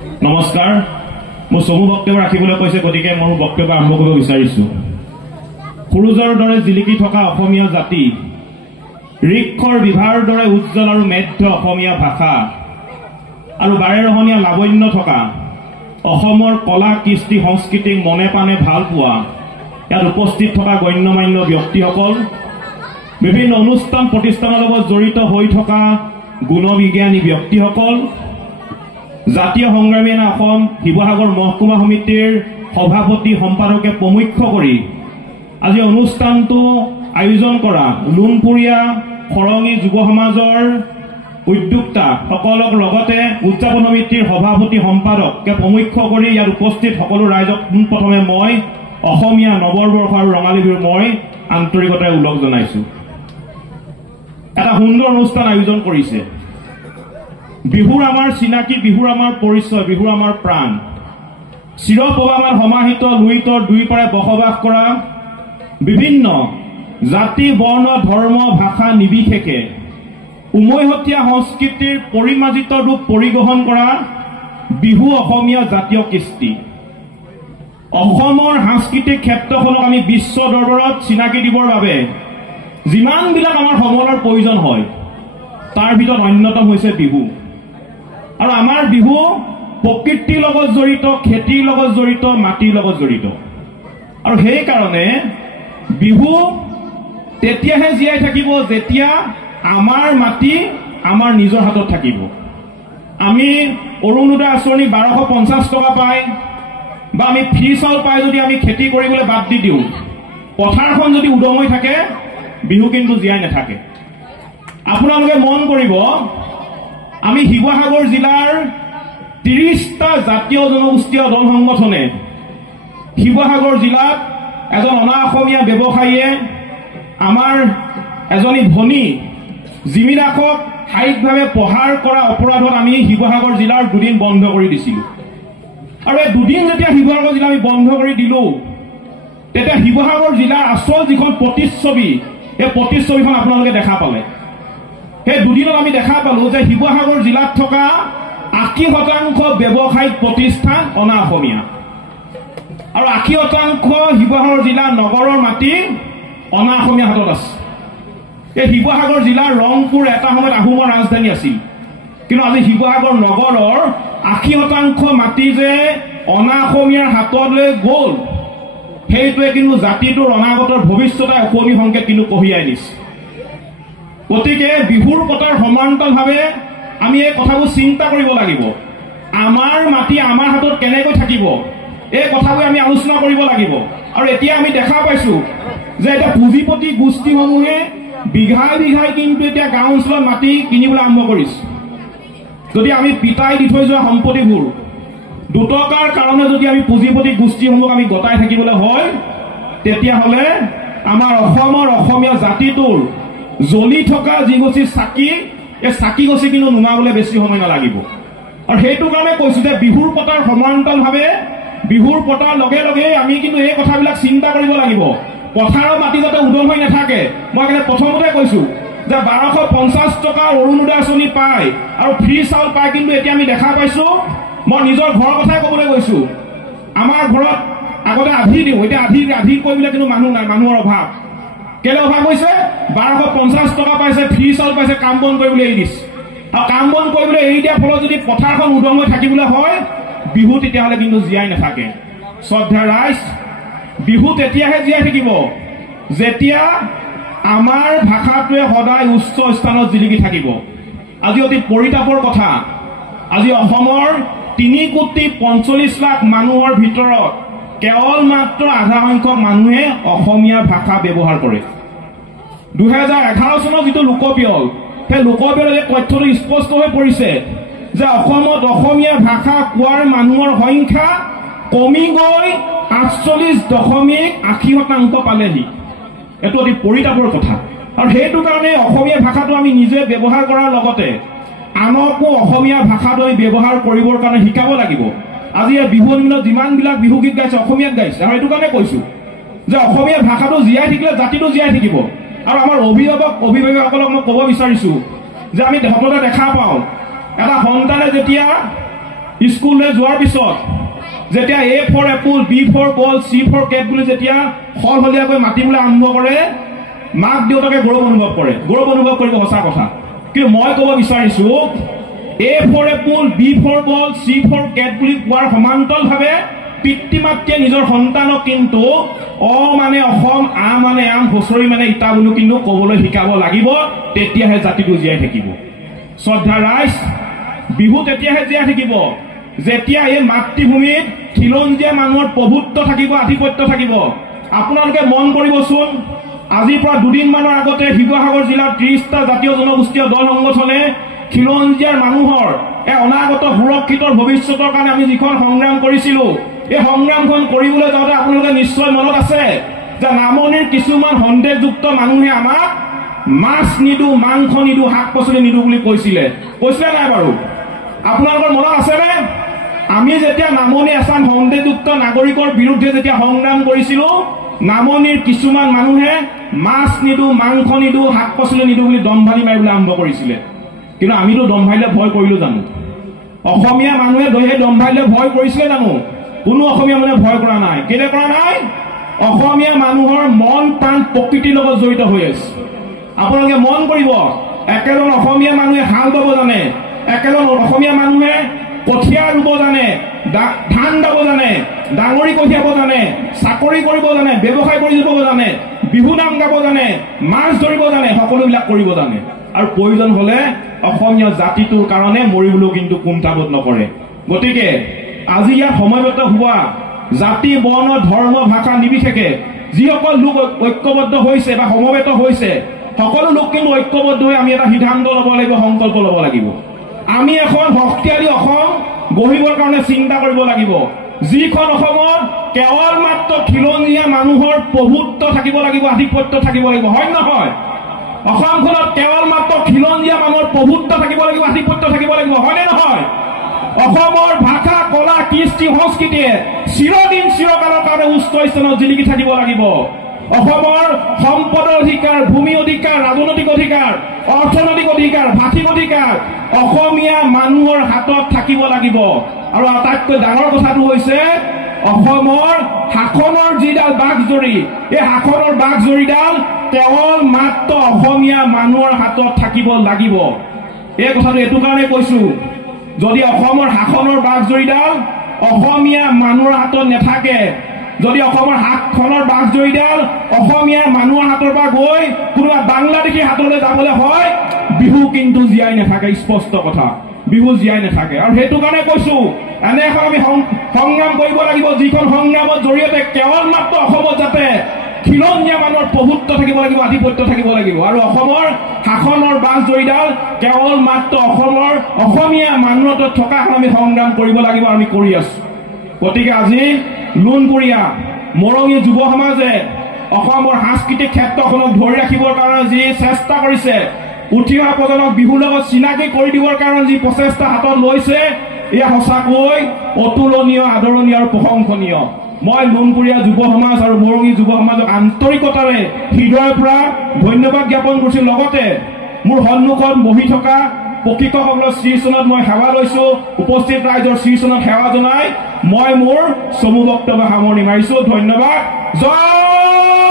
নমস্কাৰ মই চমু বক্তব্য ৰাখিবলৈ কৈছে গতিকে মই বক্তব্য আৰম্ভ কৰিব বিচাৰিছো সূৰুজৰ দৰে জিলিকি থকা অসমীয়া জাতি ঋক্ষৰ বিভাৰ দৰে উজ্জ্বল আৰু মেধ্য অসমীয়া ভাষা আৰু বাৰেৰহণীয়া লাৱণ্য থকা অসমৰ কলা কৃষ্টি সংস্কৃতিক মনে প্ৰাণে ভাল পোৱা ইয়াত উপস্থিত থকা গণ্যমান্য ব্যক্তিসকল বিভিন্ন অনুষ্ঠান প্ৰতিষ্ঠানৰ লগত জড়িত হৈ থকা গুণবিজ্ঞানী ব্যক্তিসকল জাতীয় সংগ্ৰামী অসম শিৱসাগৰ মহকুমা সমিতিৰ সভাপতি সম্পাদকে প্ৰমুখ্য কৰি আজি অনুষ্ঠানটো আয়োজন কৰা লুংপুৰীয়া খৰঙী যুৱ সমাজৰ উদ্যোক্তা সকলক লগতে উদযাপন সমিতিৰ সভাপতি সম্পাদকে প্ৰমুখ্য কৰি ইয়াত উপস্থিত সকলো ৰাইজক প্ৰথমে মই অসমীয়া নৱবৰ্ষ আৰু ৰঙালী বিহুৰ মই আন্তৰিকতাৰে উল্লেখ জনাইছো এটা সুন্দৰ অনুষ্ঠান আয়োজন কৰিছে বিহুৰ আমাৰ চিনাকি বিহুৰ আমাৰ পৰিচয় বিহুৰ আমাৰ প্ৰাণ চিৰপ্ৰবাহমান সমাহিত লুইতৰ দুই পাৰে বসবাস কৰা বিভিন্ন জাতি বৰ্ণ ধৰ্ম ভাষা নিৰ্বিশেষে উমৈহতীয়া সংস্কৃতিৰ পৰিমাৰ্জিত ৰূপ পৰিগ্ৰহণ কৰা বিহু অসমীয়া জাতীয় কৃষ্টি অসমৰ সাংস্কৃতিক ক্ষেত্ৰখনক আমি বিশ্ব দৰবাৰত চিনাকি দিবৰ বাবে যিমানবিলাক আমাৰ সমলৰ প্ৰয়োজন হয় তাৰ ভিতৰত অন্যতম হৈছে বিহু আৰু আমাৰ বিহু প্ৰকৃতিৰ লগত জড়িত খেতিৰ লগত জড়িত মাটিৰ লগত জড়িত আৰু সেই কাৰণে বিহু তেতিয়াহে জীয়াই থাকিব যেতিয়া আমাৰ মাটি আমাৰ নিজৰ হাতত থাকিব আমি অৰুণোদয় আঁচনি 1250 টকা পাই বা আমি ফ্ৰী চাউল পাই যদি আমি খেতি কৰিবলৈ বাদ দি দিওঁ পথাৰখন যদি উদং হৈ থাকে বিহু কিন্তু জীয়াই নাথাকে আপোনালোকে মন কৰিব আমি শিৱসাগৰ জিলাৰ 30টা জাতীয় জনগোষ্ঠীয় দল সংগঠনে শিৱসাগৰ জিলাত এজন অনা অসমীয়া ব্যৱসায়ীয়ে আমাৰ এজনী ভনী জিমিনাকক শাৰীৰিকভাৱে প্ৰহাৰ কৰা অপৰাধত আমি শিৱসাগৰ জিলাৰ দুদিন বন্ধ কৰি দিছিলোঁ আৰু এই দুদিন যেতিয়া শিৱসাগৰ জিলা আমি বন্ধ কৰি দিলোঁ তেতিয়া শিৱসাগৰ জিলাৰ আচল যিখন প্ৰতিচ্ছবি এই প্ৰতিচ্ছবিখন আপোনালোকে দেখা পালে সেই দুদিনত আমি দেখা পালো যে শিৱসাগৰ জিলাত থকা 80% ব্যৱসায়িক প্ৰতিষ্ঠান অনা অসমীয়া আৰু 80% শিৱসাগৰ জিলা নগৰৰ মাটি অনা অসমীয়া হাতত আছে এই শিৱসাগৰ জিলাৰ ৰংপুৰ এটা সময়ত আহোমৰ ৰাজধানী আছিল কিন্তু আজি শিৱসাগৰ নগৰৰ 80% মাটি যে অনা অসমীয়াৰ হাতলৈ গ'ল সেইটোৱে কিন্তু জাতিটোৰ অনাগত ভৱিষ্যতে অসমী সংকেত কিন্তু কঢ়িয়াই দিছে গতিকে বিহুৰ পতাৰ সমান্তৰালভাৱে আমি এই কথাবোৰ চিন্তা কৰিব লাগিব আমাৰ মাটি আমাৰ হাতত কেনেকৈ থাকিব এই কথাবোৰ আমি আলোচনা কৰিব লাগিব আৰু এতিয়া আমি দেখা পাইছো যে এটা পুঁজিপতি গোষ্ঠীসমূহে বিঘাই বিঘাই কিন্তু এতিয়া গাঁও অঞ্চলত মাটি কিনিবলৈ আৰম্ভ কৰিছে যদি আমি পিতাই দি থৈ যোৱা সম্পত্তিবোৰ দুটকাৰ কাৰণে যদি আমি পুঁজিপতি গোষ্ঠীসমূহক আমি গতাই থাকিবলৈ হয় তেতিয়াহ'লে আমাৰ অসমৰ অসমীয়া জাতিটোৰ জ্বলি থকা যিগছি চাকি এই চাকি গছি কিন্তু নুমাবলৈ বেছি সময় নালাগিব আৰু সেইটো কাৰণে কৈছো যে বিহুৰ পতাৰ সমান্তৰালভাৱে বিহুৰ পতাৰ লগে লগে আমি কিন্তু এই কথাবিলাক চিন্তা কৰিব লাগিব পথাৰৰ মাটি যাতে উদং হৈ নাথাকে মই এনে প্ৰথমতে কৈছো যে 1250 টকা অৰুণোদয় আঁচনি পায় আৰু ফ্ৰী চাউল পায় কিন্তু এতিয়া আমি দেখা পাইছো মই নিজৰ ঘৰৰ কথাই ক'বলৈ গৈছো আমাৰ ঘৰত আগতে আধি দিওঁ এতিয়া আধি কৰিবলৈ কিন্তু মানুহ নাই মানুহৰ অভাৱ কেলে অভাৱ হৈছে 1250 টকা পাইছে ফ্ৰী চাউল পাইছে কাম বন কৰিবলৈ এৰি দিছে আৰু কাম বন কৰিবলৈ এৰি দিয়াৰ ফলত যদি পথাৰখন উদং হৈ থাকিবলৈ হয় বিহু তেতিয়াহ'লে কিন্তু জীয়াই নাথাকে শ্ৰদ্ধা ৰাইজ বিহু তেতিয়াহে জীয়াই থাকিব যেতিয়া আমাৰ ভাষাটোৱে সদায় উচ্চ স্থানত জিলিকি থাকিব আজি অতি পৰিতাপৰ কথা আজি অসমৰ 3,45,00,000 মানুহৰ ভিতৰত কেৱল মাত্ৰ আধা সংখ্যক মানুহে অসমীয়া ভাষা ব্যৱহাৰ কৰে 2011 চনৰ যিটো লোকপিয়ল সেই লোকপিয়লৰ তথ্যটো স্পষ্ট হৈ পৰিছে যে অসমত অসমীয়া ভাষা কোৱাৰ মানুহৰ সংখ্যা কমি গৈ 48.80% পালেহি এইটো অতি পৰিতাপৰ কথা আৰু সেইটো কাৰণে অসমীয়া ভাষাটো আমি নিজে ব্যৱহাৰ কৰাৰ লগতে আনকো অসমীয়া ভাষাটো ব্যৱহাৰ কৰিবৰ কাৰণে শিকাব লাগিব আজি এই বিহুৰ দিনত যিমানবিলাক বিহুগীত গাইছে অসমীয়াত গাইছে আৰু এইটো কাৰণে কৈছো যে অসমীয়া ভাষাটো জীয়াই থাকিলে জাতিটো জীয়াই থাকিব আৰু আমাৰ অভিভাৱকসকলক মই ক'ব বিচাৰিছো যে আমি সততে দেখা পাওঁ এটা সন্তানে যেতিয়া স্কুললৈ যোৱাৰ পিছত যেতিয়া A for apple, B for ball, C for cat বুলি যেতিয়া সলসলীয়াকৈ মাতিবলৈ আৰম্ভ কৰে, মাক দেউতাকে গৌৰৱ অনুভৱ কৰে। গৌৰৱ অনুভৱ কৰিব, সঁচা কথা। কিন্তু মই ক'ব বিচাৰিছো, A for apple, B for ball, C for cat বুলি কোৱাৰ সমান্তৰালভাৱে পিতৃ মাতৃয়ে নিজৰ সন্তানক কিন্তু অ মানে অসম, আ মানে আম, হুঁচৰি মানে ইটা বুলি কিন্তু ক'বলৈ শিকাব লাগিব। তেতিয়াহে জাতিটো জীয়াই থাকিব। শ্ৰদ্ধা ৰাইজ, বিহু তেতিয়াহে জীয়াই থাকিব যেতিয়া এই মাতৃভূমিত খিলঞ্জীয়া মানুহৰ প্ৰভুত্ব থাকিব, আধিপত্য থাকিব। আপোনালোকে মন কৰিবচোন, আজিৰ পৰা দুদিনমানৰ আগতে শিৱসাগৰ জিলাৰ 30টা জাতীয় জনগোষ্ঠীয় দল সংগঠনে খিলঞ্জীয়াৰ মানুহৰ অনাগত সুৰক্ষিতৰ ভৱিষ্যতৰ কাৰণে আমি যিখন সংগ্ৰাম কৰিছিলো, এই সংগ্ৰামখন কৰিবলৈ যাওঁতে আপোনালোকে নিশ্চয় মনত আছে যে নামনিৰ কিছুমান সন্দেহযুক্ত মানুহে আমাক মাছ নিদো, মাংস নিদো, শাক পাচলি নিদো বুলি কৈছিলে নাই বাৰু? আপোনালোকৰ মনত আছেনে? আমি যেতিয়া নামনি আছাম সন্দেহযুক্ত নাগৰিকৰ বিৰুদ্ধে যেতিয়া সংগ্ৰাম কৰিছিলো, নামনিৰ কিছুমান মানুহে মাছ নিদো, মাংস নিদো, শাক পাচলি নিদো বুলি দম্ভালি মাৰিবলৈ আৰম্ভ কৰিছিলে। কিন্তু আমিতো দম্ভালিলে ভয় কৰিলো জানো? অসমীয়া মানুহে সেই দম্ভালিলে ভয় কৰিছিলে জানো? কোনো অসমীয়া মানুহে ভয় কৰা নাই। কেলে কৰা নাই? অসমীয়া মানুহৰ মন প্ৰাণ প্ৰকৃতিৰ লগত জড়িত হৈ আছে। আপোনালোকে মন কৰিব, একেজন অসমীয়া মানুহে হাল বাব জানে, একেজন অসমীয়া মানুহে কঠীয়া ৰুব জানে, ধান দাব জানে, ডাঙৰি কঢ়িয়াব জানে, চাকৰি কৰিব জানে, ব্যৱসায় কৰিব জানে, বিহু নাম গাব জানে, মাছ ধৰিব জানে, সকলোবিলাক কৰিব জানে। আৰু প্ৰয়োজন হলে অসমীয়া জাতিটোৰ কাৰণে মৰিবলৈও কিন্তু কুণ্ঠাবোধ নকৰে। গতিকে আজি ইয়াত সমবেত হোৱা জাতি, বৰ্ণ, ধৰ্ম, ভাষা নিৰ্বিশেষে যিসকল লোক ঐক্যবদ্ধ হৈছে বা সমবেত হৈছে, সকলো লোক কিন্তু ঐক্যবদ্ধ হৈ আমি এটা সিদ্ধান্ত ল'ব লাগিব, সংকল্প ল'ব লাগিব। আমি এখন শক্তিশালী অসম গঢ়িবৰ কাৰণে চিন্তা কৰিব লাগিব, যিখন অসমত কেৱল মাত্ৰ খিলঞ্জীয়া মানুহৰ প্ৰভুত্ব থাকিব লাগিব, আধিপত্য থাকিব লাগিব, হয় নহয়? অসমখনত কেৱল মাত্ৰ খিলঞ্জীয়া মানুহৰ প্ৰভুত্ব থাকিব লাগিব, আধিপত্য থাকিব লাগিব, হয়নে নহয়? অসমৰ ভাষা, কলা, কৃষ্টি, সংস্কৃতিয়ে চিৰদিন চিৰকালৰ কাৰণে উচ্চ স্থানত জিলিকি থাকিব লাগিব। অসমৰ সম্পদৰ অধিকাৰ, ভূমি অধিকাৰ, ৰাজনৈতিক অধিকাৰ, অৰ্থনৈতিক অধিকাৰ, ভাষিক অধিকাৰ অসমীয়া মানুহৰ হাতত থাকিব লাগিব। আৰু আটাইতকৈ ডাঙৰ কথাটো হৈছে অসমৰ শাসনৰ যিডাল বাঘজৰী, এই শাসনৰ বাঘজৰীডাল কেৱল মাত্ৰ অসমীয়া মানুহৰ হাতত থাকিব লাগিব। এই কথাটো এইটো কাৰণে কৈছো, যদি অসমৰ শাসনৰ বাঘজৰীডাল অসমীয়া মানুহৰ হাতত নাথাকে, যদি অসমৰ শাসনৰ বাঘজৰীডাল অসমীয়া মানুহৰ হাতৰ পৰা গৈ কোনোবা বাংলাদেশী হাতলৈ যাবলৈ হয়, বিহু কিন্তু জীয়াই নাথাকে। স্পষ্ট কথা, বিহু জীয়াই নাথাকে। আৰু সেইটো কাৰণে কৈছো, এনে এখন আমি সংগ্ৰাম কৰিব লাগিব, যিখন সংগ্ৰামৰ জৰিয়তে কেৱল মাত্ৰ অসমত যাতে খিলঞ্জীয়া মানুহৰ প্ৰভুত্ব থাকিব লাগিব, আধিপত্য থাকিব লাগিব, আৰু অসমৰ শাসনৰ বাঘজৰীডাল কেৱল মাত্ৰ অসমৰ অসমীয়া মানুহৰ থকা আমি সংগ্ৰাম কৰিব লাগিব, আমি কৰি আছো। গতিকে আজি লুণপুৰীয়া মৰঙী যুৱ সমাজে অসমৰ সাংস্কৃতিক ক্ষেত্ৰখনক ধৰি ৰাখিবৰ কাৰণে যি চেষ্টা কৰিছে, উঠি অহা প্ৰজন্মক বিহুৰ লগত চিনাকি কৰি দিবৰ কাৰণে যি প্ৰচেষ্টা হাতত লৈছে, এয়া সঁচাকৈ অতুলনীয়, আদৰণীয় আৰু প্ৰশংসনীয়। মই লুণপুৰীয়া যুৱ সমাজ আৰু মৰঙী যুৱ সমাজক আন্তৰিকতাৰে হৃদয়ৰ পৰা ধন্যবাদ জ্ঞাপন কৰিছো। লগতে মোৰ সন্মুখত বহি থকা প্ৰশিক্ষকসকলৰ শ্ৰীচৰণত মই সেৱা লৈছো। উপস্থিত ৰাইজৰ শ্ৰীচৰণত সেৱা জনাই মই মোৰ চমু বক্তব্য সামৰণি মাৰিছো। ধন্যবাদ। জয়